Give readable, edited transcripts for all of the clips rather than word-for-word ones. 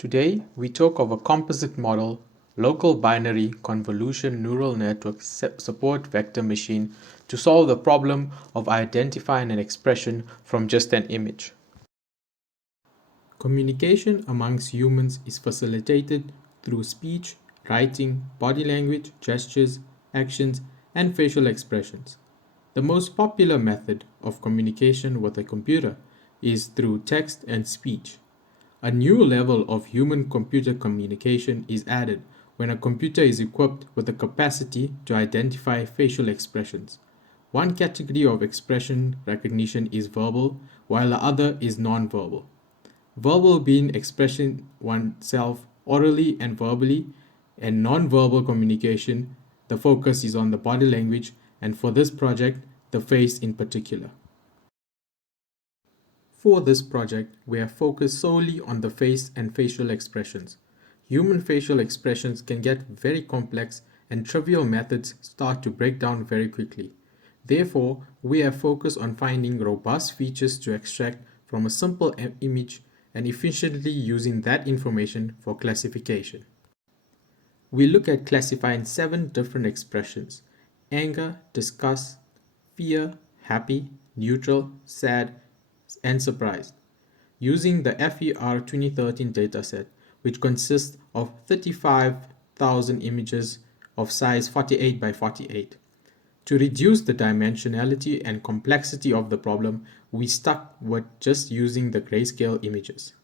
Today, we talk of a composite model, local binary convolution neural network support vector machine to solve the problem of identifying an expression from just an image. Communication amongst humans is facilitated through speech, writing, body language, gestures, actions, and facial expressions. The most popular method of communication with a computer is through text and speech. A new level of human-computer communication is added when a computer is equipped with the capacity to identify facial expressions. One category of expression recognition is verbal, while the other is non-verbal. Verbal being expressing oneself orally and verbally, and non-verbal communication, the focus is on the body language, and for this project, the face in particular. For this project, we have focused solely on the face and facial expressions. Human facial expressions can get very complex and trivial methods start to break down very quickly. Therefore, we have focused on finding robust features to extract from a simple image and efficiently using that information for classification. We look at classifying 7 different expressions: anger, disgust, fear, happy, neutral, sad, and surprised, using the FER 2013 dataset, which consists of 35,000 images of size 48 by 48. To reduce the dimensionality and complexity of the problem, we stuck with just using the grayscale images.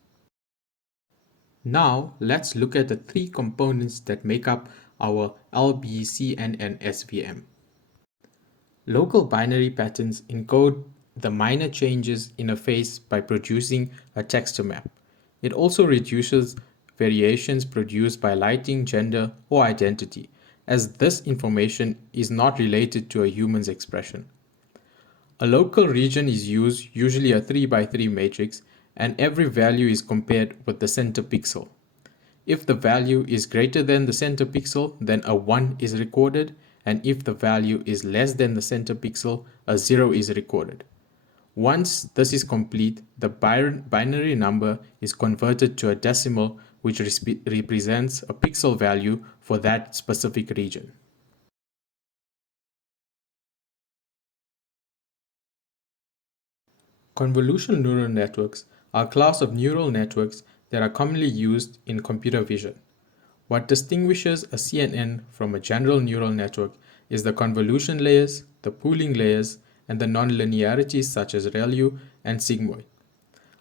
Now, let's look at the 3 components that make up our LBCNN SVM. Local binary patterns encode the minor changes in a face by producing a texture map. It also reduces variations produced by lighting, gender, or identity, as this information is not related to a human's expression. A local region is used, usually a 3 by 3 matrix, and every value is compared with the center pixel. If the value is greater than the center pixel, then a 1 is recorded, and if the value is less than the center pixel, a 0 is recorded. Once this is complete, the binary number is converted to a decimal, which represents a pixel value for that specific region. Convolutional neural networks are a class of neural networks that are commonly used in computer vision. What distinguishes a CNN from a general neural network is the convolution layers, the pooling layers, and the nonlinearities such as ReLU and sigmoid.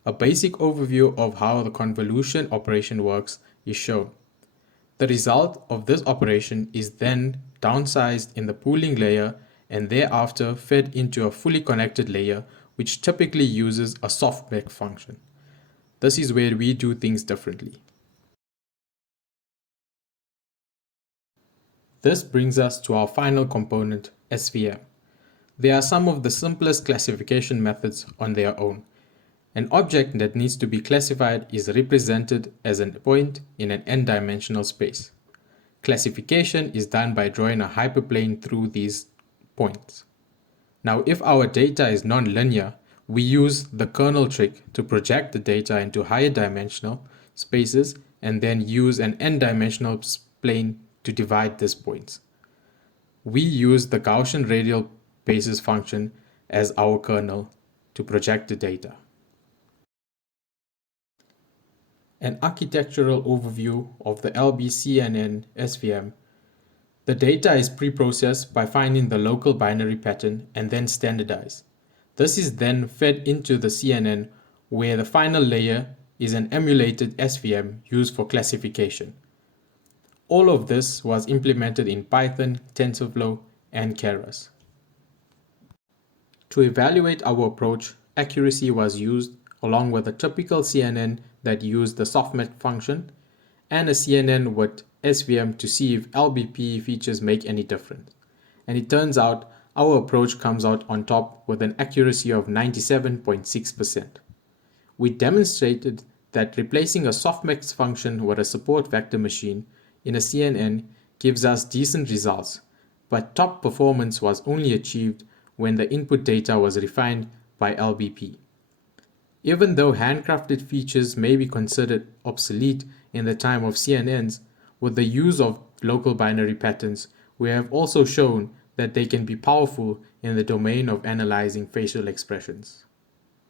A basic overview of how the convolution operation works is shown. The result of this operation is then downsized in the pooling layer and thereafter fed into a fully connected layer, which typically uses a softmax function. This is where we do things differently. This brings us to our final component, SVM. They are some of the simplest classification methods on their own. An object that needs to be classified is represented as a point in an n-dimensional space. Classification is done by drawing a hyperplane through these points. Now, if our data is non-linear, we use the kernel trick to project the data into higher dimensional spaces and then use an n-dimensional plane to divide these points. We use the Gaussian radial basis function as our kernel to project the data. An architectural overview of the LBCNN SVM. The data is pre-processed by finding the local binary pattern and then standardized. This is then fed into the CNN, where the final layer is an emulated SVM used for classification. All of this was implemented in Python, TensorFlow, and Keras. To evaluate our approach, accuracy was used along with a typical CNN that used the softmax function and a CNN with SVM to see if LBP features make any difference. And it turns out our approach comes out on top with an accuracy of 97.6%. We demonstrated that replacing a softmax function with a support vector machine in a CNN gives us decent results, but top performance was only achieved when the input data was refined by LBP. Even though handcrafted features may be considered obsolete in the time of CNNs, with the use of local binary patterns, we have also shown that they can be powerful in the domain of analyzing facial expressions.